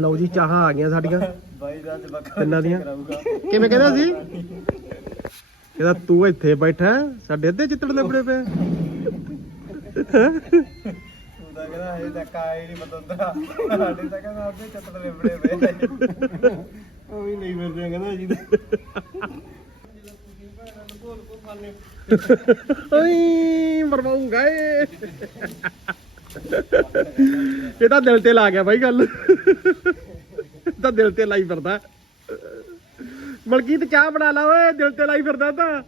ਲਓ ਜੀ ਚਾਹਾਂ ਆ ਗਈਆਂ ਸਾਡੀਆਂ। ਬਾਈ ਦਾ ਤੇ ਬੱਕਾ ਤਿੰਨਾਂ ਦੀਆਂ। ਕਰਾਊਗਾ। ਕਿਵੇਂ ਕਹਿੰਦਾ ਸੀ? ਕਹਿੰਦਾ ਤੂੰ ਇੱਥੇ ਬੈਠਾ ਸਾਡੇ ਅੱਧੇ ਚਿੱਤੜ ਲੱਭੜੇ ਪਏ। ਉਹਦਾ ਕਹਿੰਦਾ ਹਜੇ ਤੱਕ ਆਇਆ ਨਹੀਂ ਪਤੰਦਰਾ ਸਾਡੇ ਤਾਂ ਕਹਿੰਦਾ ਅੱਧੇ ਚੱਤਰ ਲਿਬੜੇ ਪਏ। ਉਹ ਵੀ ਨਹੀਂ ਮਿਲਦੇ ਕਹਿੰਦਾ ਜੀ। ਓਏ ਮਰਵਾਉਂਗਾ ਏ ਇਹ ਤਾਂ ਦਿਲ ਤੇ ਲਾ ਗਿਆ ਬਾਈ ਗੱਲ। ਤਾਂ ਦਿਲ ਤੇ ਲਾਈ ਫਿਰਦਾ। ਮਲਕੀਤ ਚਾਹ ਬਣਾ ਲਾ ਓਏ ਦਿਲ ਤੇ ਲਾਈ ਫਿਰਦਾ ਤਾਂ।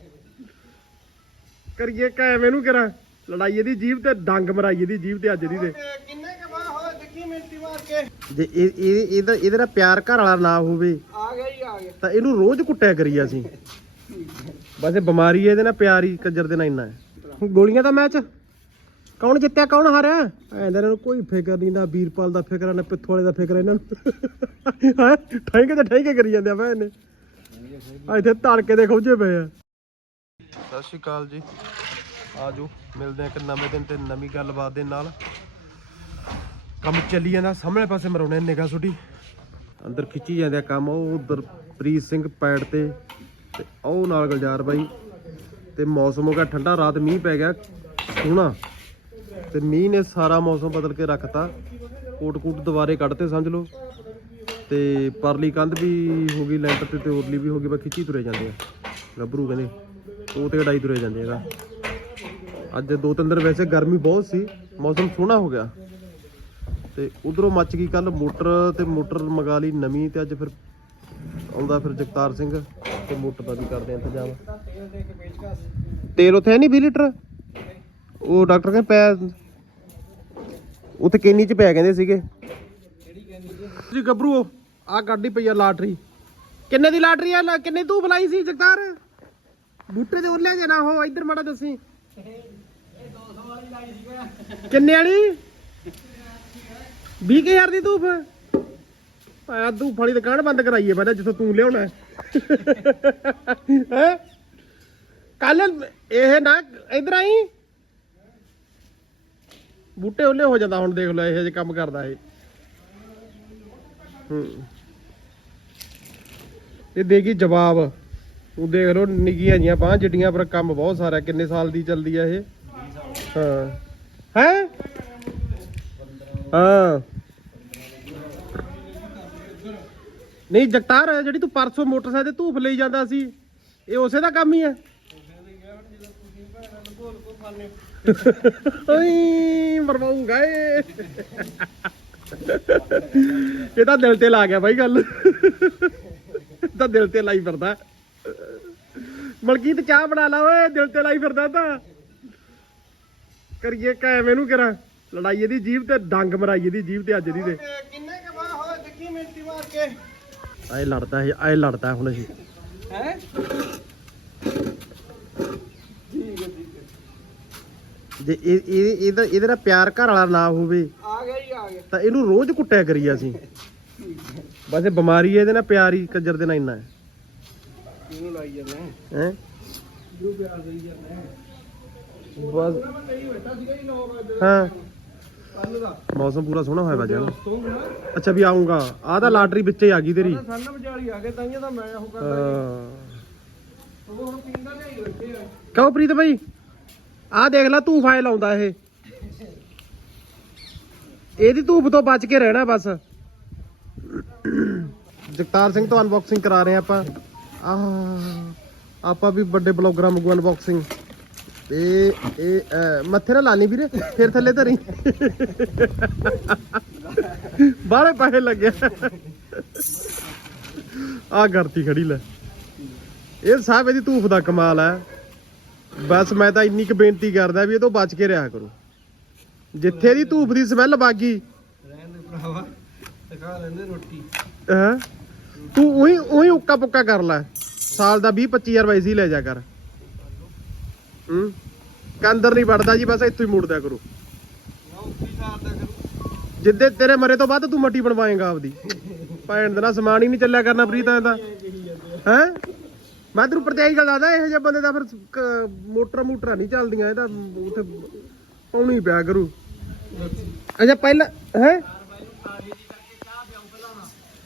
ਕਰੀਏ ਕਾਇਮ ਇਹਨੂੰ ਕਰਾਂ। ਲੜਾਈ ਇਹਦੀ ਜੀਭ ਤੇ ਡੰਗ ਮਰਾਈ ਇਹਦੀ ਜੀਭ ਤੇ ਅੱਜ ਦੀ ਤੇ। ਕਿੰਨੇ ਕ ਬਾਰ ਹੋਇਆ ਦੇਖੀ ਮਿੰਟੀ ਮਾਰ ਕੇ? ਜੇ ਇਹ ਇਹ ਇਹਦਾ ਇਹਦੇ ਨਾਲ ਪਿਆਰ ਘਰ ਵਾਲਾ ਨਾ ਹੋਵੇ। ਆ ਗਿਆ ਹੀ ਆ ਗਿਆ। ਤਾਂ ਇਹਨੂੰ ਰੋਜ਼ ਕੁੱਟਿਆ ਕਰੀ ਅਸੀਂ। ਬਸ ਇਹ ਬਿਮਾਰੀ ਹੈ ਇਹਦੇ ਨਾਲ ਪਿਆਰ ਹੀ ਕੰਜਰ ਦੇ ਨਾਲ ਇੰਨਾ ਹੈ। ਗੋਲੀਆਂ ਦਾ ਮੈਚ। ਕੌਣ ਜਿੱਤਿਆ, ਕੌਣ ਹਾਰਿਆ? ਐਂਦਾ ਇਹਨਾਂ ਨੂੰ ਕੋਈ ਫਿਕਰ ਨਹੀਂ ਨਾ ਵੀਰਪਾਲ ਦਾ ਫਿਕਰ ਨਾ ਪਿੱਥੋਂ ਵਾਲੇ ਦਾ ਫਿਕਰ ਇਹਨਾਂ ਨੂੰ। ਹਾਂ? ਠਾਈਕੇ ਤੇ ਠਾਈਕੇ ਕਰੀ ਜਾਂਦੇ ਆ ਮੈਂ ਇਹਨੇ ਆ ਇੱਥੇ ਧੜਕੇ ਦੇ ਖੋਜੇ ਪਏ ਆ। ਸਤਿ ਸ਼੍ਰੀ ਅਕਾਲ ਜੀ। ਆਜੋ, ਮਿਲਦੇ ਆ ਇੱਕ ਨਵੇਂ ਦਿਨ ਤੇ ਨਵੀਂ ਗੱਲਬਾਤ ਦੇ ਨਾਲ। ਕੰਮ ਚੱਲੀ ਜਾਂਦਾ, ਸਾਹਮਣੇ ਪਾਸੇ ਮਰਾਉਣੇ ਨਿਗਾਹ ਛੁੱਟੀ ਅੰਦਰ ਖਿੱਚੀ ਜਾਂਦੇ ਆ ਕੰਮ, ਉਹ ਉਧਰ ਪ੍ਰੀਤ ਸਿੰਘ ਪੈੜ ਤੇ ਤੇ ਉਹ ਨਾਲ ਗੁਲਜ਼ਾਰ ਬਾਈ। ਤੇ ਮੌਸਮ ਹੋ ਗਿਆ ਠੰਡਾ, ਰਾਤ ਮੀਂਹ ਪੈ ਗਿਆ। ਸੋਹਣਾ ਤੇ ਮੀਂਹ ਨੇ ਸਾਰਾ ਮੌਸਮ ਬਦਲ ਕੇ ਰੱਖਤਾ। ਕੋਟ ਕੂਟ ਦੁਬਾਰੇ ਕੱਢਤੇ ਸਮਝ ਲਓ। ਤੇ ਪਰਲੀ ਕੰਧ ਵੀ ਹੋ ਗਈ ਲੈਂਟਰ ਤੇ ਤੇ ਉਰਲੀ ਵੀ ਹੋ ਗਈ ਬਾ ਖਿੱਚੀ ਤੁਰੇ ਜਾਂਦੇ ਆ। ਗੱਭਰੂ ਕਹਿੰਦੇ, ਉਹ ਤੇ ਅਡਾਈ ਤੁਰੇ ਜਾਂਦੇ ਇਹਦਾ ਅੱਜ ਦੋ ਤਿੰਨ ਦਿਨ ਵੈਸੇ ਗਰਮੀ ਬਹੁਤ ਸੀ, ਮੌਸਮ ਸੋਹਣਾ ਹੋ ਗਿਆ। ਤੇ ਉਧਰੋਂ ਮੱਚ ਗਈ ਕੱਲ ਮੋਟਰ ਤੇ ਮੋਟਰ ਮੰਗਾ ਲਈ ਨਵੀਂ ਤੇ ਅੱਜ ਫਿਰ ਆਉਂਦਾ ਫਿਰ ਜਗਤਾਰ ਸਿੰਘ, ਤੇ ਮੋਟਰ ਦਾ ਵੀ ਕਰਦੇ ਇੰਤਜ਼ਾਮ। ਤੇਲ ਦੇ ਉੱਥੇ ਹੈ ਨਹੀਂ 20 ਲੀਟਰ? ਉਹ ਡਾਕਟਰ ਕਹਿੰਦੇ ਪੈ ਉੱਥੇ ਕੇਨੀ ਚ ਪਿਆ ਕਹਿੰਦੇ ਸੀਗੇ। ਕਿਹੜੀ ਜੀ ਗੱਭਰੂ ਆ ਗੱਡੀ ਪਈ ਆ ਲਾਟਰੀ। ਕਿੰਨੇ ਦੀ ਲਾਟਰੀ ਆ? ਲੈ, ਕਿੰਨੇ ਤੂੰ ਬੁਲਾਈ ਸੀ ਜਗਤਾਰ? ਬੂਟੇ ਦੇ ਉੱਲੇ ਜੇ ਨਾ ਹੋ ਇੱਧਰ ਮਾੜਾ ਦੱਸੀ। ਕਿੰਨੇ ਵਾਲੀ? 20000 ਦੀ ਧੂਫ? ਆ ਤੂੰ ਫੜੀ ਦੁਕਾਨ ਬੰਦ ਕਰਾਈਏ ਪਹਿਲਾਂ ਜਿੱਥੋਂ ਤੂੰ ਲਿਆਉਣਾ ਹੈ। ਕੱਲ ਇਹ ਨਾ ਇਧਰ ਆਈ। ਬੂਟੇ ਉੱਲੇ ਹੋ ਜਾਂਦਾ ਹੁਣ ਦੇਖ ਲੈ ਇਹ ਜੇ ਕੰਮ ਕਰਦਾ ਇਹ। ਹੂੰ। ਇਹ ਦੇਗੀ ਜਵਾਬ। ਉਹ ਦੇਖ ਲੋ ਨਿੱਕੀਆਂ ਜੀਆਂ ਬਾਹਾਂ ਜਿੱਡੀਆਂ ਪਰ ਕੰਮ ਬਹੁਤ ਸਾਰਾ, ਕਿੰਨੇ ਸਾਲ ਦੀ ਚੱਲਦੀ ਆ ਇਹ? ਹਾਂ। ਹੈ? ਹਾਂ। ਨਹੀਂ ਜਗਤਾਰ, ਜਿਹੜੀ ਤੂੰ ਪਰਸੋਂ ਮੋਟਰਸਾਈਕਲ ਤੇ ਧੂਫ ਲਈ ਜਾਂਦਾ ਸੀ, ਇਹ ਉਸੇ ਦਾ ਕੰਮ ਹੀ ਹੈ ਓਏ ਮਰਵਾਉਂਗਾ ਏ। ਇਹ ਤਾਂ ਦਿਲ ਤੇ ਲਾ ਗਿਆ ਬਾਈ ਗੱਲ। ਇਹ ਤਾਂ ਦਿਲ ਤੇ ਲਾਈ ਫਿਰਦਾ। ਮਲਕੀਤ ਚਾਹ ਬਣਾ ਲਾ ਓਏ ਦਿਲ ਤੇ ਲਾਈ ਫਿਰਦਾ ਤਾਂ। ਕਰੀਏ ਕਾਇਮ ਇਹਨੂੰ ਕਰਾਂ। ਲੜਾਈ ਇਹਦੀ ਜੀਭ ਤੇ ਡੰਗ ਮਰਾਈ ਇਹਦੀ ਜੀਭ ਤੇ ਅੱਜ ਦੀ ਤੇ। ਕਿੰਨੇ ਕ ਬਾਰ ਹੋਇਆ ਦੇਖੀ ਮਿੰਟੀ ਮਾਰ ਕੇ? ਆਏ ਲੜਦਾ ਹੈ ਆਏ ਲੜਦਾ ਹੁਣ ਅਸੀਂ ਹੈ ਠੀਕ ਹੈ ਠੀਕ ਹੈ ਜੇ ਇਹ ਇਹ ਇਹਦਾ ਇਹਦੇ ਨਾਲ ਪਿਆਰ ਘਰ ਵਾਲਾ ਨਾ ਹੋਵੇ। ਆ ਗਿਆ ਹੀ ਆ ਗਿਆ। ਤਾਂ ਇਹਨੂੰ ਰੋਜ਼ ਕੁੱਟਿਆ ਕਰੀ ਅਸੀਂ। ਬਸ ਇਹ ਬਿਮਾਰੀ ਹੈ ਇਹਦੇ ਨਾਲ ਪਿਆਰ ਹੀ ਕੰਜਰ ਦੇ ਨਾਲ ਇੰਨਾ ਹੈ। ਕਿਉਂ ਲਾਈ ਜਾਂਦਾ ਹੈ? ਜੋ ਪਿਆਰ ਦੇਈ ਜਾਂਦਾ ਬਸ। ਮੈਂ ਤੇਰੀ ਬੈਠਾ ਸੀਗਾ ਹੀ 9 ਵਜੇ। ਹਾਂ। ਕੱਲ ਦਾ। ਮੌਸਮ ਪੂਰਾ ਸੋਹਣਾ ਹੋਇਆ ਵਾ ਨਾ ਅੱਛਾ ਵੀ ਆਉਂਗਾ ਆਹ ਤਾਂ ਲਾਟਰੀ ਵਿੱਚ ਆ ਗਈ ਤੇਰੀ। ਸੰਨ ਵਿਚਾਰੀ ਆ ਗਏ ਤਾਈਆਂ ਤਾਂ ਮੈਂ ਉਹ ਕਰਦਾ ਹਾਂ। ਉਹ ਹੁਣ ਪੀਂਦਾ ਨਹੀਂ ਬੈਠੇ ਆ। ਕਹੋ ਪ੍ਰੀਤ ਭਾਈ ਆਹ ਦੇਖ ਲੈ ਤੂੰ ਫਾਇਲ ਆਉਂਦਾ ਇਹ। ਇਹਦੀ ਧੂਪ ਤੋਂ ਬਚ ਕੇ ਰਹਿਣਾ ਬਸ। ਜਗਤਾਰ ਸਿੰਘ ਤੋਂ ਅਨਬਾਕਸਿੰਗ ਕਰਾ ਰਹੇ ਆਪਾਂ। ਆਹ ਆਪਾਂ ਵੀ ਵੱਡੇ ਬਲੌਗਰਾਂ ਵਾਂਗੂ ਅਨਬਾਕਸਿੰਗ ਇਹ ਇਹ ਅਹ, ਮੱਥੇ ਨਾਲ ਲਾਣੀ ਵੀਰੇ ਫਿਰ ਥੱਲੇ ਧਰੀ। ਬਾਹਲੇ ਪੈਸੇ ਲੱਗਿਆ ਆ ਕਰਤੀ ਖੜੀ ਲੈ। ਇਹ ਸਾਹਿਬ ਇਹਦੀ ਧੂਫ ਦਾ ਕਮਾਲ ਹੈ। ਬਸ ਮੈਂ ਤਾਂ ਇੰਨੀ ਕੁ ਬੇਨਤੀ ਕਰਦਾ ਵੀ ਇਹ ਤੋਂ ਬਚ ਕੇ ਰਿਹਾ ਕਰੋ। ਜਿੱਥੇ ਦੀ ਧੂਫ ਦੀ ਸਮੈਲ ਬਾਗੀ। ਰਹਿਣ ਦੇ ਭਰਾਵਾ ਦਿਖਾ ਲੈਂਦੇ ਰੋਟੀ। ਹੈਂ? ਤੂੰ ਉਹੀ ਉਹੀ ਉੱਕਾ ਪੁੱਕਾ ਕਰ ਲੈ। ਸਾਲ ਦਾ 20 25000 ਵੈਸੇ ਹੀ ਲੈ ਜਾ ਕਰ। ਹੂੰ? ਕੰਦਰ ਨਹੀਂ ਵੜਦਾ ਜੀ ਬਸ ਇੱਥੋਂ ਹੀ ਮੁੜਦਿਆ ਕਰੋ। ਜਿੱਦੇ ਤੇਰੇ ਮਰੇ ਤੋਂ ਬਾਅਦ ਤੂੰ ਮੱਟੀ ਬਣਵਾਏਗਾ ਆਪਦੀ। ਭੈਣ ਦੇ ਨਾਲ ਸਮਾਨ ਹੀ ਨਹੀਂ ਚੱਲਿਆ ਕਰਨਾ ਪ੍ਰੀਤ ਐਂ ਦਾ ਹੈ? ਮੈਂ ਤੈਨੂੰ ਪ੍ਰਤੀਆਈ ਗੱਲ ਆਦਾ ਇਹੋ ਜਿਹੇ ਬੰਦੇ ਦਾ ਫਿਰ ਮੋਟਰਾਂ ਮੋਟਰਾਂ ਨਹੀਂ ਚੱਲਦੀਆਂ ਇਹਦਾ ਉੱਥੇ ਪਾਉਣੀ ਪਿਆ ਕਰੂ। ਅੱਛਾ ਪਹਿਲਾਂ ਹੈ?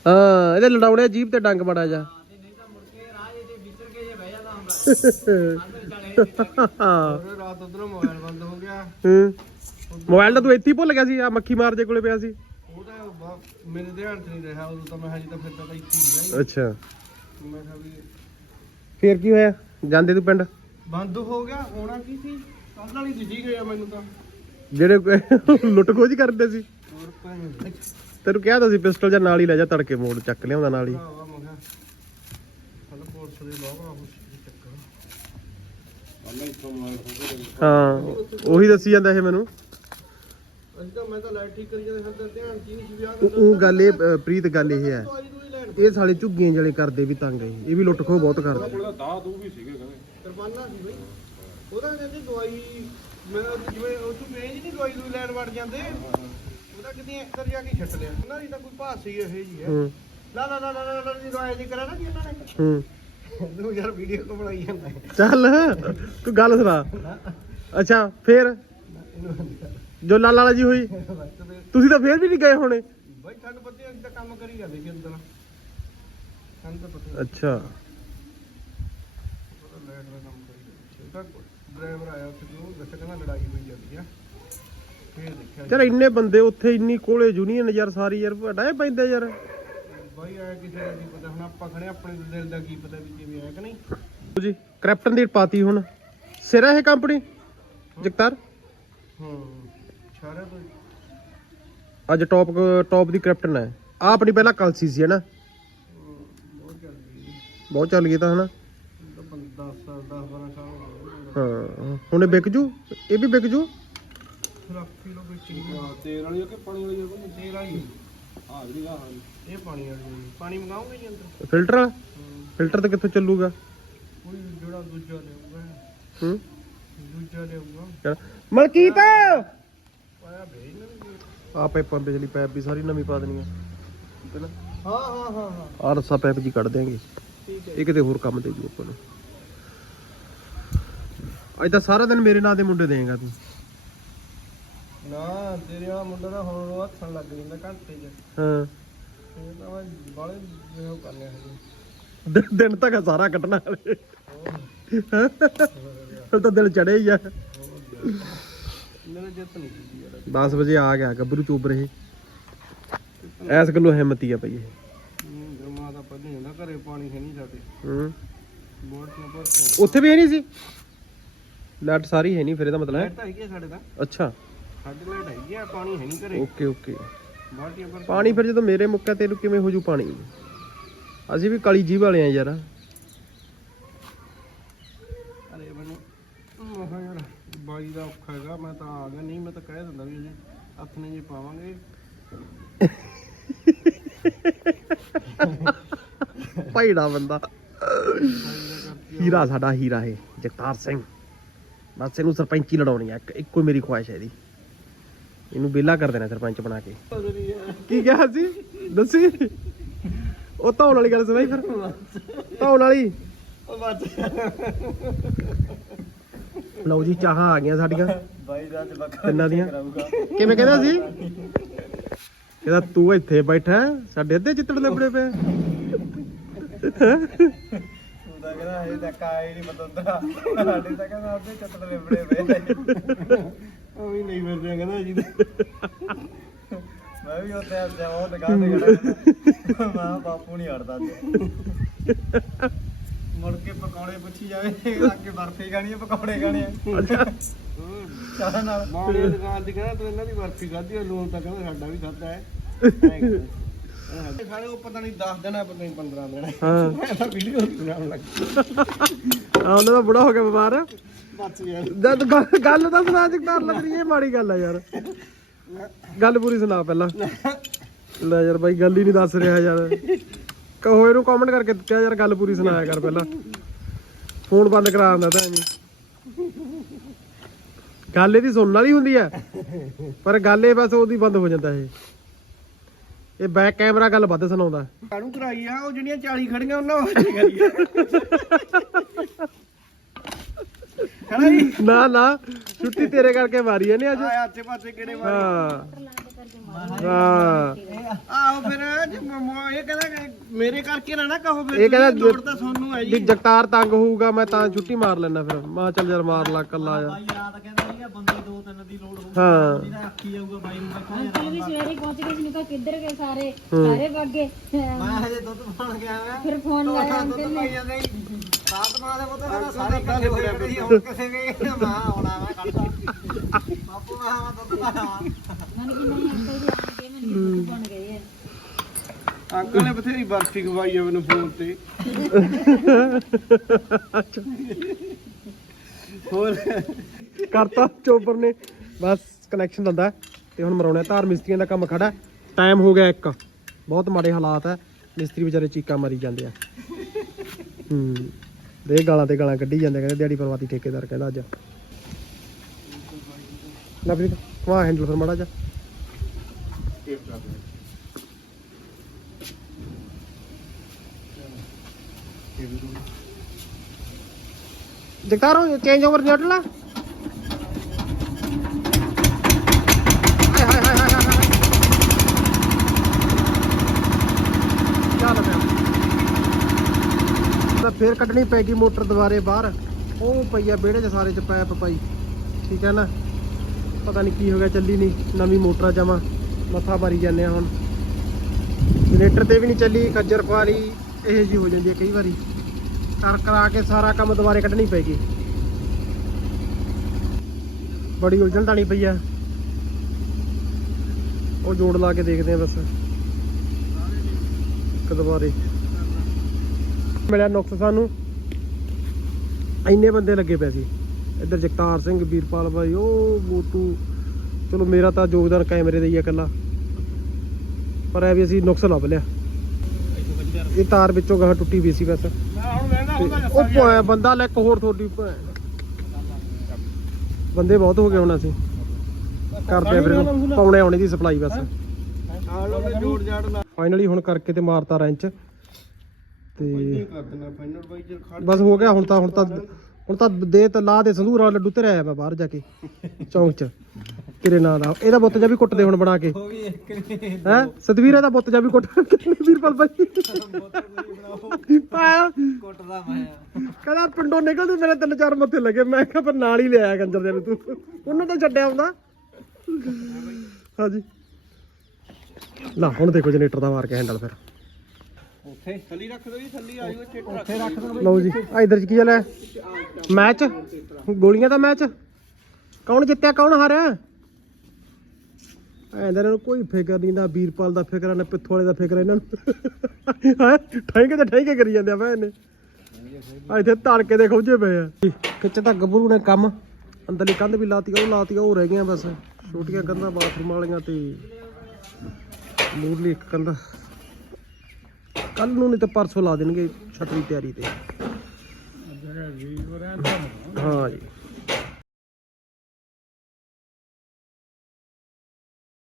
ਹਾਂ ਇਹਦੇ ਲੜਾਉਣੇ ਜੀਬ ਤੇ ਡੰਗ ਬੜਾ ਜਾ ਉਹਨੇ ਰਾਤ ਉਧਰੋਂ ਮੋਬਾਈਲ ਬੰਦ ਹੋ। ਗਿਆ ਹੂੰ ਮੋਬਾਈਲ ਤਾਂ ਤੂੰ ਇੱਥੇ ਹੀ ਭੁੱਲ ਗਿਆ ਸੀ ਆ ਮੱਖੀ ਮਾਰ ਜੇ ਕੋਲੇ ਪਿਆ ਸੀ। ਉਹ ਤਾਂ ਵਾ- ਮੇਰੇ ਧਿਆਨ 'ਚ ਨਹੀਂ ਰਿਹਾ ਉਦੋਂ ਤਾਂ ਮੈਂ ਹਜੇ ਤਾਂ ਫਿਰ ਤਾਂ ਇੱਥੇ ਹੀ ਸੀਗਾ ਅੱਛਾ। ਮੈਂ ਕਿਹਾ ਵੀ ਫੇਰ ਕੀ ਹੋਇਆ? ਜਾਂਦੇ ਤੂੰ ਪਿੰਡ? ਬੰਦ ਹੋ ਗਿਆ ਹੋਣਾ ਕੀ ਸੀ? ਕੱਲ ਵਾਲੀ ਦਿਖੀ ਗਿਆ ਮੈਨੂੰ ਤਾਂ। ਜਿਹੜੇ ਲੁੱਟ ਖੋਜ ਕਰਦੇ ਸੀ। ਹੋਰ ਤੈਨੂੰ ਕਿਹਾ ਤਾਂ ਸੀ ਪਿਸਟਲ ਜਾਂ ਨਾਲ ਹੀ ਲੈ ਜਾ ਤੜਕੇ ਮੋੜ ਚੱਕ ਲਿਆਉਂਦਾ ਨਾਲ। ਹੀ ਭਰਾਵਾ ਪੁਲਿਸ ਦੇ ਚੱਕਰ। ਹੋ ਉਹੀ ਦੱਸੀ ਜਾਂਦਾ ਇਹ ਮੈਨੂੰ। ਅਸੀਂ ਤਾਂ ਮੈਂ ਤਾਂ ਲਾਈਟ ਠੀਕ ਕਰੀ ਜਾਂਦੇ ਫਿਰ ਧਿਆਨ ਕੀ ਨਹੀਂ ਸੀ ਵਿਆਹ ਉਹ- ਉਹ ਗੱਲ ਇਹ ਅ, ਪ੍ਰੀਤ ਗੱਲ ਇਹ ਹੈ। ਇਹ ਸਾਲੇ ਝੁੱਗੀਆਂ ਜਿਹੜੇ ਕਰਦੇ ਵੀ ਤੰਗ ਇਹ। ਇਹ ਵੀ ਲੁੱਟ ਖੋਹ ਬਹੁਤ ਕਰਦੇ। ਕਿਰਪਾਨਾ ਸੀ ਬਈ। ਉਹਦਾ ਕਹਿੰਦੇ ਦਵਾਈ ਮੈਂ ਜਿਵੇਂ ਉਹ ਤੂੰ ਵੇਚ ਨਹੀਂ ਦਵਾਈ ਦੂਈ ਲੈਣ ਵੜ ਜਾਂਦੇ। ਉਹਦਾ ਕਿਤੇ ਅੰਦਰ ਜਾ ਕੇ ਛੱਟ ਲਿਆ। ਉਹਨਾਂ ਦੀ ਤਾਂ ਕੋਈ ਭਾਸ ਹੀ ਇਹ ਜੀ ਹੈ। ਹੂੰ। ਲਾ ਲਾ ਲਾ ਲਾ ਲਾ ਲਾ ਦੀ ਦਵਾਈ ਦੀ ਕਰਾ ਨਾ ਜੀ ਇਹਨਾਂ ਨੇ। ਹੂੰ। ਤੂੰ ਯਾਰ ਵੀਡੀਓ ਕੋ ਬਣਾਈ ਜਾਂਦਾ ਹੈ। ਚੱਲ ਤੂੰ ਗੱਲ ਸੁਣਾ। ਅੱਛਾ ਫੇਰ? ਜੋ ਲਾਲ ਜੀ ਹੋਈ। ਤੁਸੀਂ ਤਾਂ ਫੇਰ ਵੀ ਨਹੀਂ ਗਏ ਹੋਣੇ। ਬਈ ਸਾਨੂੰ ਪਤਾ ਅਸੀਂ ਤਾਂ ਕੰਮ ਕਰੀ ਜਾਂਦੇ ਸੀ ਅੰਦਰ। ਸਾਨੂੰ ਤਾਂ ਪਤਾ ਅੱਛਾ ਲੈਟ ਦਾ ਕੰਮ ਕਰੀ ਜਾਂਦੇ। ਸੀ ਤਾਂ ਡਰਾਈਵਰ ਆਇਆ ਉੱਥੇ ਜੋ ਦੱਸਿਆ ਕਹਿੰਦਾ ਲੜਾਈ ਹੋਈ ਜਾਂਦੀ ਆ। ਫੇਰ ਦੇਖਿਆ ਚਲ ਇੰਨੇ ਬੰਦੇ ਉੱਥੇ ਇੰਨੀ ਕੋਲੇ ਯੂਨੀਅਨ ਯਾਰ ਸਾਰੀ ਯਾਰ ਵੱਡਾ ਪੈਂਦੇ ਯਾਰ। ਬਾਈ ਆਇਆ ਕਿਸੇ ਦਾ ਕੀ ਪਤਾ ਹੁਣ ਆਪਾਂ ਖੜੇ ਆਪਣੇ ਦਿਲ ਦਾ ਕੀ ਪਤਾ ਵੀ ਕਿਵੇਂ ਆਇਆ ਕਿ ਨਹੀਂ। ਲਓ ਜੀ ਕ੍ਰਿਪਟਨ ਦੀ ਪਾਤੀ ਹੁਣ। ਸਿਰਾ ਇਹ ਕੰਪਨੀ? ਜਗਤਾਰ? ਹੂੰ ਸਾਰਾ ਅੱਜ ਟੌਪ ਟੌਪ ਦੀ ਕ੍ਰਿਪਟਨ ਹੈ। ਆ ਆਪਣੀ ਪਹਿਲਾਂ ਕਲਸੀ ਸੀ ਚੱਲ ਗਈ ਬਹੁਤ ਚੱਲ ਗਈ ਤਾਂ ਹਨਾ। ਤਾਂ 10 ਸਾਲ 10 12 ਸਾਲ ਹੋ ਗਏ। ਹਾਂ ਹੁਣ ਇਹ ਵਿਕ ਜੂ? ਇਹ ਵੀ ਵਿਕ ਜੂ? ਲੱਖ ਕਿਲੋ ਵਿੱਚ ਨਹੀਂ ਤੇਲ ਵਾਲੀ ਕਿ ਪਾਣੀ ਵਾਲੀ ਕੋਈ ਤੇਲ ਵਾਲੀ ਆ। ਜਿਹੜੀ ਆ ਇਹ ਪਾਣੀ ਵਾਲੀ ਹੋਈ। ਪਾਣੀ ਮੰਗਾਉਂਗੇ ਜੀ ਅੰਦਰ? ਫਿਲਟਰ ਤੇ ਕਿੱਥੋਂ ਚੱਲੂਗਾ? ਕੋਈ ਜਿਹੜਾ ਦੂਜਾ ਲਿਆਊਗਾ ਹੂੰ? ਦੂਜਾ ਲਿਆਊਗਾ ਚੱਲ। ਮਲਕੀਤ! ਆਇਆ ਭੇਜ ਨਾ ਆ ਪਾਈਪਾਂ ਬਿਜਲੀ ਪਾਈਪ ਵੀ ਸਾਰੀ ਨਵੀਂ ਪਾ ਦੇਣੀ ਆ। ਹਾਂ ਹਾਂ ਹਾਂ ਹਾਂ। ਆ ਰੱਸਾ ਪਾਈਪ ਜੀ ਕੱਢ ਹੈ ਇਹ ਕਿਤੇ ਹੋਰ ਕੰਮ ਦੇ ਜੂ ਆਪਾਂ ਨੂੰ। ਅੱਜ ਤਾਂ ਸਾਰਾ ਦਿਨ ਮੇਰੇ ਨਾਂ ਦੇ ਮੁੰਡੇ ਦੇਂਗਾ ਤੂੰ। ਨਾ ਤੇਰੇ ਵਾਲਾ ਮੁੰਡਾ ਤਾਂ ਹੁਣ ਉਹ ਹੱਥਣ ਲੱਗ ਜਾਂਦਾ ਘੰਟੇ 'ਚ। ਹਾਂ। ਇਹ ਤਾਂ ਮੈਂ ਬਾਲੇ ਜਿਹੋ ਕਰਨੇ ਹਜੇ। ਦਿਨ- ਤੱਕ ਸਾਰਾ ਕੱਟਣਾ ਹਲੇ ਫਿਰ ਤਾਂ ਦਿਲ ਚੜੇ ਹੀ ਆ। ਮੇਰੇ ਜਿੱਤ ਨਹੀਂ ਕੀਤੀ ਯਾਰ। 10 ਵਜੇ ਆ ਗਿਆ ਗੱਭਰੂ ਚੋਬ ਰਹੇ। ਐਸ ਗੱਲੋਂ ਹਿੰਮਤੀ ਆ ਪਈ ਇਹ ਹੂੰ, ਜਮਾ ਤਾਂ ਪਹਿਲਾਂ ਹੀ ਹੁੰਦਾ ਘਰੇ ਪਾਣੀ ਹੈ ਨਹੀਂ ਸਾਡੇ। ਹੂੰ। ਬੋਰਡ ਤੋਂ ਪਰ ਉੱਥੇ ਵੀ ਹੈ ਨਹੀਂ ਸੀ? ਲਾਈਟ ਸਾਰੀ ਹੈ ਨਹੀਂ ਫਿਰ ਇਹਦਾ ਮਤਲਬ ਹੈ? ਲਾਈਟ ਤਾਂ ਹੈਗੀ ਆ ਸਾਡੇ ਦਾ ਅੱਛਾ। ਸਾਡੇ ਲਾਈਟ ਹੈਗੀ ਆ ਪਾਣੀ ਹੈ ਨਹੀਂ ਘਰੇ। Okay okay. ਬਾਲਟੀਆਂ ਪਰ ਪਾਣੀ ਫਿਰ ਜਦੋਂ ਮੇਰੇ ਮੁੱਕਿਆ ਤੈਨੂੰ ਕਿਵੇਂ ਹੋ ਜੂ ਪਾਣੀ? ਅਸੀਂ ਵੀ ਕਾਲੀ ਜੀਭ ਵਾਲੇ ਆ ਯਾਰ। ਅਰੇ ਮੈਨੂੰ ਮੈਂ ਕਿਹਾ ਯਾਰ ਬਾਈ ਦਾ ਔਖਾ ਹੈਗਾ ਮੈਂ ਤਾਂ ਆ ਗਿਆ। ਨਹੀਂ ਮੈਂ ਤਾਂ ਕਹਿ ਦਿੰਦਾ ਵੀ ਅਜੇ ਹੱਥ ਨੇ ਜੇ ਪਾਵਾਂਗੇ। ਭਾਈੜਾ ਬੰਦਾ। ਹੀਰਾ ਸਾਡਾ ਹੀਰਾ ਹੈ ਜਗਤਾਰ ਸਿੰਘ। ਬਸ ਇਹਨੂੰ ਸਰਪੰਚੀ ਲੜਾਉਣੀ ਆ ਇੱਕ ਇੱਕੋ ਮੇਰੀ ਖੁਆਇਸ਼ ਹੈ ਇਹਦੀ। ਇਹਨੂੰ ਬੇਲਾ ਕਰ ਦੇਣਾ ਸਰਪੰਚ ਬਣਾ ਕੇ। ਕੀ ਕਿਹਾ ਸੀ? ਦੱਸੀ? ਉਹ ਧੌਣ ਵਾਲੀ ਗੱਲ ਸੁਣਾਈ ਫਿਰ। ਧੌਣ ਵਾਲੀ? ਲਓ ਜੀ ਚਾਹਾਂ ਆ ਗਈਆਂ ਸਾਡੀਆਂ। ਬਾਈ ਦਾ ਤੇ ਬੱਕਾ ਤਿੰਨਾਂ ਦੀਆਂ। ਕਿਵੇਂ ਕਹਿੰਦਾ ਸੀ? ਕਹਿੰਦਾ ਤੂੰ ਇੱਥੇ ਬੈਠਾ ਹੈ, ਸਾਡੇ ਅੱਧੇ ਚਿੱਤੜ ਲੱਭੜੇ ਪਏ। ਤੂੰ ਤਾਂ ਕਹਿੰਦਾ ਹਜੇ ਤੱਕ ਆਇਆ ਨਹੀਂ ਪਤੰਦਰਾ। ਸਾਡੇ ਤਾਂ ਕਹਿੰਦਾ ਅੱਧੇ ਚੱਤੜ ਲਿਬੜੇ ਪਏ ਉਹ ਵੀ ਨਹੀਂ ਮਿਲਦੇ ਕਹਿੰਦਾ ਜੀ। ਮੈਂ ਵੀ ਉੱਥੇ ਆ ਉਹ ਦੁਕਾਨ ਤੇ ਖੜਾ। ਮਾਂ ਬਾਪੂ ਨਹੀਂ ਹਟਦਾ ਤੇ ਮੁੜ ਕੇ ਪਕੌੜੇ ਪੁੱਛੀ ਜਾਵੇ ਅੱਗੇ ਬਰਫੀ ਖਾਣੀ ਹੈ ਪਕੌੜੇ ਖਾਣੇ ਆ। ਚਾਹ ਨਾਲ। ਮਾਂ ਦੀ ਦੁਕਾਨ ਤੇ ਕਹਿੰਦਾ ਤੂੰ ਇਹਨਾਂ ਦੀ ਬਰਫੀ ਖਾਧੀ ਲੂਣ ਤਾਂ ਕਹਿੰਦਾ ਸਾਡਾ ਵੀ ਖਾਦਾ ਹੈ। ਖਾਣੇ ਉਹ ਪਤਾ ਨਹੀਂ 10 ਦਿਨ ਹੈ ਪਤਾ ਨਹੀਂ 15 ਦਿਨ ਹੈ ਹਾਂ। ਮੈਂ ਤਾਂ ਵੀਡੀਓ ਬਣਾਉਣ ਲੱਗ। ਆ ਉਹਨਾਂ ਦਾ ਬੁੜਾ ਹੋ ਗਿਆ ਬਿਮਾਰ। ਬਚ ਗਿਆ। ਜਦ ਗੱਲ- ਗੱਲ ਤਾਂ ਸੁਣਾ ਜਗਤਾਰ ਲੱਗ ਰਹੀ ਹੈ ਇਹ ਮਾੜੀ ਗੱਲ ਆ ਯਾਰ। ਗੱਲ ਪੂਰੀ ਸੁਣਾ ਪਹਿਲਾਂ। ਲੈ ਯਾਰ ਬਾਈ ਗੱਲ ਹੀ ਨਹੀਂ ਦੱਸ ਰਿਹਾ ਯਾਰ। ਕਹੋ ਇਹਨੂੰ ਕਮੈਂਟ ਕਰਕੇ ਕਿਹਾ ਯਾਰ ਗੱਲ ਪੂਰੀ ਸੁਣਾਇਆ ਕਰ ਪਹਿਲਾਂ। ਫੋਨ ਬੰਦ ਕਰਾ ਦਿੰਦਾ ਤਾਂ ਐਵੇਂ। ਗੱਲ ਇਹਦੀ ਸੁਣਨ ਵਾਲੀ ਹੁੰਦੀ ਆ। ਪਰ ਗੱਲ ਇਹ ਬਸ ਉਹਦੀ ਬੰਦ ਹੋ ਜਾਂਦਾ ਇਹ। ਇਹ ਬੈਕ ਕੈਮਰਾ ਗੱਲ ਵੱਧ ਸੁਣਾਉਂਦਾ। ਕਾਹਨੂੰ ਕਰਾਈ ਆ? ਉਹ ਜਿਹੜੀਆਂ 40 ਖੜੀਆਂ ਉਹਨਾਂ ਵਾਸਤੇ ਕਰੀ ਆ। ਹੈਨਾ ਜੀ? ਨਾ ਨਾ। ਛੁੱਟੀ ਤੇਰੇ ਕਰਕੇ ਮਾਰੀ ਇਹਨੇ ਅੱਜ? ਆ ਅੱਛੇ ਪਾਸੇ ਕਿਹੜੇ ਮਾਰੇ? ਹਾਂ। ਹਾਂ। ਆਹੋ ਫਿਰ ਜੇ ਮ- ਮ- ਇਹ ਕਹਿੰਦਾ ਕਿ ਮੇਰੇ ਕਰਕੇ ਨਾ ਨਾ ਕਹੋ ਫਿਰ ਇਹ ਕਹਿੰਦਾ ਤੁਸੀਂ, ਲੋੜ ਤਾਂ ਤੁਹਾਨੂੰ ਹੈ ਵੀ ਜੀ। ਜਗਤਾਰ ਤੰਗ ਹੋਊਗਾ ਮੈਂ ਤਾਂ ਛੁੱਟੀ ਮਾਰ ਲੈਣਾ ਫਿਰ। ਮਾਂ ਚੱਲ ਯਾਰ ਮਾਰ ਲਾ ਕੱਲਾ ਆ। ਬਾਈ ਰਾਤ ਕਹਿੰਦਾ ਸੀਗਾ ਬੰਦੇ ਦੋ ਤਿੰਨ ਦੀ ਲੋੜ ਹੋਊ ਹਾਂ। ਜਿਹਦਾ ਆਖੀ ਜਾਊਗਾ ਬਾਈ ਨੂੰ ਮੈਂ ਕਿਹਾ ਅੰਕਲ ਵੀ ਸਵੇਰੇ ਪਹੁੰਚ ਗਏ ਸੀ ਨਿਕਾ ਕਿੱਧਰ ਗਏ ਸਾਰੇ? ਸਾਰੇ ਵੱਗੇ। ਮੈਂ ਹਜੇ ਦੁੱਧ ਪਾਣ ਗਿਆ ਮੈਂ ਫਿਰ ਫੋਨ ਲਾਇਆ ਅੰਕਲ ਪਾਈ ਨੇ। ਰਾਤ ਮਾਂ ਦੇ ਪੁੱਤ ਕਹਿੰਦਾ ਸਾਰੇ ਇਕੱਠੇ ਹੋਏ ਸੀ ਹੁਣ ਕਿਸੇ ਵੀ ਮਾਂ ਆਉਣਾ ਮੈਂ ਕੱਢਦਾ ਬਾਪੂ ਮੈਂ ਆਵਾਂ ਦੁੱਧ ਪਾਣਾ ਮਨ ਕਿ ਅੰਕਲ ਜੀ ਆ ਗਏ ਮੈਨੂੰ ਦੁੱਧ ਬਣ ਗਏ ਆ ਅੰਕਲ ਨੇ ਬਥੇਰੀ ਬਰਫੀ ਖਵਾਈ ਆ ਮੈਨੂੰ ਫੋਨ ਤੇ। ਹੋਰ? ਕਰਤਾ ਚੋਪਰ ਨੇ, ਬਸ ਕਨੈਕਸ਼ਨ ਦਿੰਦਾ ਤੇ ਹੁਣ ਮਰਾਉਣਾ ਧਾਰ ਮਿਸਤਰੀਆਂ ਦਾ ਕੰਮ ਖੜਾ ਟਾਈਮ ਹੋ ਗਿਆ ਇੱਕ। ਬਹੁਤ ਮਾੜੇ ਹਾਲਾਤ ਹੈ। ਮਿਸਤਰੀ ਵਿਚਾਰੇ ਚੀਕਾਂ ਮਾਰੀ ਜਾਂਦੇ ਆ। ਹੂੰ। ਦੇ ਗਾਲਾਂ ਤੇ ਗਾਲਾਂ ਕੱਢੀ ਜਾਂਦੇ ਕਹਿੰਦੇ ਦਿਹਾੜੀ ਪਰਵਾਤੀ ਠੇਕੇਦਾਰ ਕਹਿੰਦਾ ਅੱਜ। ਲੈ ਫਿਰ ਹੈਂਡਲ ਫਿਰ ਮਾੜਾ ਜਾ ਜਗਤਾਰੋ ਚੇਂਜ ਓਵਰ ਨਿਊਟਰਲ ਹਾਏ ਚੱਲ ਪਿਆ। ਤਾਂ ਫੇਰ ਕੱਢਣੀ ਪੈ ਗਈ ਮੋਟਰ ਦੁਬਾਰੇ ਬਾਹਰ। ਉਹ ਪਈ ਆ ਵਿਹੜੇ 'ਚ ਸਾਰੇ 'ਚ ਪੈਪ ਪਾਈ। ਠੀਕ ਹੈ ਨਾ? ਪਤਾ ਨਹੀਂ ਕੀ ਹੋ ਗਿਆ, ਚੱਲੀ ਨਹੀਂ ਨਵੀਂ ਮੋਟਰ ਜਮਾ, ਮੱਥਾ ਮਾਰੀ ਜਾਂਦੇ ਆ ਹੁਣ। ਜਨਰੇਟਰ ਤੇ ਵੀ ਨਹੀਂ ਚੱਲੀ ਖੱਜਰ ਖੁਆਰੀ ਇਹ ਜੀ ਹੋ ਜਾਂਦੀ ਹੈ ਕਈ ਵਾਰੀ। ਕਰ ਕਰਾ ਕੇ ਸਾਰਾ ਕੰਮ ਦੁਬਾਰੇ ਕੱਢਣੀ ਪੈ ਬੜੀ ਉਲਝਣ ਤਾਣੀ ਪਈ ਆ। ਉਹ ਜੋੜ ਲਾ ਕੇ ਦੇਖਦੇ ਆ ਬਸ। ਇੱਕ ਦੁਬਾਰੇ। ਮਿਲਿਆ ਨੁਕਸ ਸਾਨੂੰ। ਇੰਨੇ ਬੰਦੇ ਲੱਗੇ ਪਏ ਸੀ। ਇੱਧਰ ਜਗਤਾਰ ਸਿੰਘ ਵੀਰਪਾਲ ਭਾਈ ਉਹ ਬੋਟੂ ਚਲੋ ਮੇਰਾ ਤਾਂ ਯੋਗਦਾਨ ਕੈਮਰੇ ਦਾ ਹੀ ਆ ਇਕੱਲਾ। ਪਰ ਇਹ ਵੀ ਅਸੀਂ ਨੁਕਸ ਲੱਭ ਲਿਆ। ਇਹ ਤਾਰ ਵਿੱਚੋਂ ਗਾਹ ਟੁੱਟੀ ਵੀ ਸੀ ਬਸ। ਉਹ ਭੋਏ ਬੰਦਾ ਲੈ ਇੱਕ ਹੋਰ ਤੁਹਾਡੀ। ਬੰਦੇ ਬਹੁਤ ਹੋ ਗਏ ਹੁਣ ਅਸੀਂ। ਕਰਦੇ ਆ ਫਿਰ ਪੌਣੇ ਆਉਣੇ ਦੀ ਸਪਲਾਈ ਬਸ। ਫਾਈਨਲੀ ਹੁਣ ਕਰਕੇ ਤੇ ਮਾਰਤਾ ਰੈਂਚ। ਤੇ ਬਾਈ ਬਸ ਹੋ ਗਿਆ ਹੁਣ ਤਾਂ ਹੁਣ ਤਾਂ ਹੁਣ ਤਾਂ ਦੇ ਤੇ ਲਾ ਦੇ ਸੰਧੂਰਾ ਵਾਲਾ ਲੱਡੂ ਤੇ ਆਇਆ ਮੈਂ ਬਾਹਰ ਜਾ ਕੇ ਚੌਂਕ ਚ। ਤੇਰੇ ਨਾਂ ਦਾ ਇਹਦਾ ਬੁੱਤ ਜਾ ਵੀ ਕੁੱਟਦੇ ਹੁਣ ਬਣਾ ਕੇ। ਹੋ? ਸਤਵੀਰ ਇਹਦਾ ਬੁੱਤ ਜਾ ਵੀ ਕੁੱਟ। ਵੀਰਪਾਲ ਭਾਈ ਪਾਇਆ ਕੁੱਟਦਾ ਮੈਂ ਕਹਿੰਦਾ ਪਿੰਡੋਂ ਨਿਕਲਦੇ ਮੇਰੇ ਤਿੰਨ ਚਾਰ ਮੱਥੇ ਲੱਗੇ। ਮੈਂ ਕਿਹਾ ਪਰ ਨਾਲ ਹੀ ਲਿਆਇਆ ਕੰਜਰ ਦੇ ਨੂੰ ਤੂੰ। ਉਹਨਾਂ ਤੋਂ ਛੱਡਿਆ ਹੁੰਦਾ। ਹਾਂਜੀ। ਲਾ ਹੁਣ ਦੇਖੋ ਜਨਰੇਟਰ ਦਾ ਮਾਰ ਕੇ ਹੈਂਡਲ ਫਿਰ। ਉੱਥੇ। ਥੱਲੀ ਰੱਖ ਦੋ ਜੀ ਥੱਲੀ ਆਇਓ ਚਿੱਟ ਉੱਥੇ ਰੱਖ ਦੋ ਲਓ ਜੀ ਆ ਇਧਰ ਚ ਕੀ ਚੱਲਿਆ ਮੈਚ? ਗੋਲੀਆਂ ਦਾ ਮੈਚ? ਕੌਣ ਜਿੱਤਿਆ ਕੌਣ ਹਾਰਿਆ? ਐਂਦਰ ਨੂੰ ਕੋਈ ਫਿਕਰ ਨਹੀਂ ਦਾ ਵੀਰਪਾਲ ਦਾ ਫਿਕਰ ਨਾ ਪਿੱਥੋਂ ਵਾਲੇ ਦਾ ਫਿਕਰ ਇਹਨਾਂ ਨੂੰ। ਹੈ? ਠੈਂਕੇ ਤੇ ਠੈਂਕੇ ਕਰੀ ਜਾਂਦੇ ਆ ਭੈਣ ਨੇ। ਆ ਇੱਥੇ ਧੜਕੇ ਦੇ ਖੋਜੇ ਪਏ ਆ। ਖਿੱਚ ਤਾਂ ਗੱਭਰੂ ਨੇ ਕੰਮ। ਅੰਦਰਲੀ ਕੰਧ ਵੀ ਲਾਤੀ ਉਹ ਲਾਤੀ ਉਹ ਰਹਿ ਗਈਆਂ ਬਸ। ਛੋਟੀਆਂ ਕੰਧਾਂ ਬਾਥਰੂਮ ਵਾਲੀਆਂ ਤੇ ਮੂਰਲੀ ਇੱਕ ਕੰਧ। ਕੱਲ ਨੂੰ ਨਹੀਂ ਤੇ ਪਰਸੋਂ ਲਾ ਦੇਣਗੇ ਛਤਰੀ ਤਿਆਰੀ ਤੇ। ਹਾਂ ਜੀ।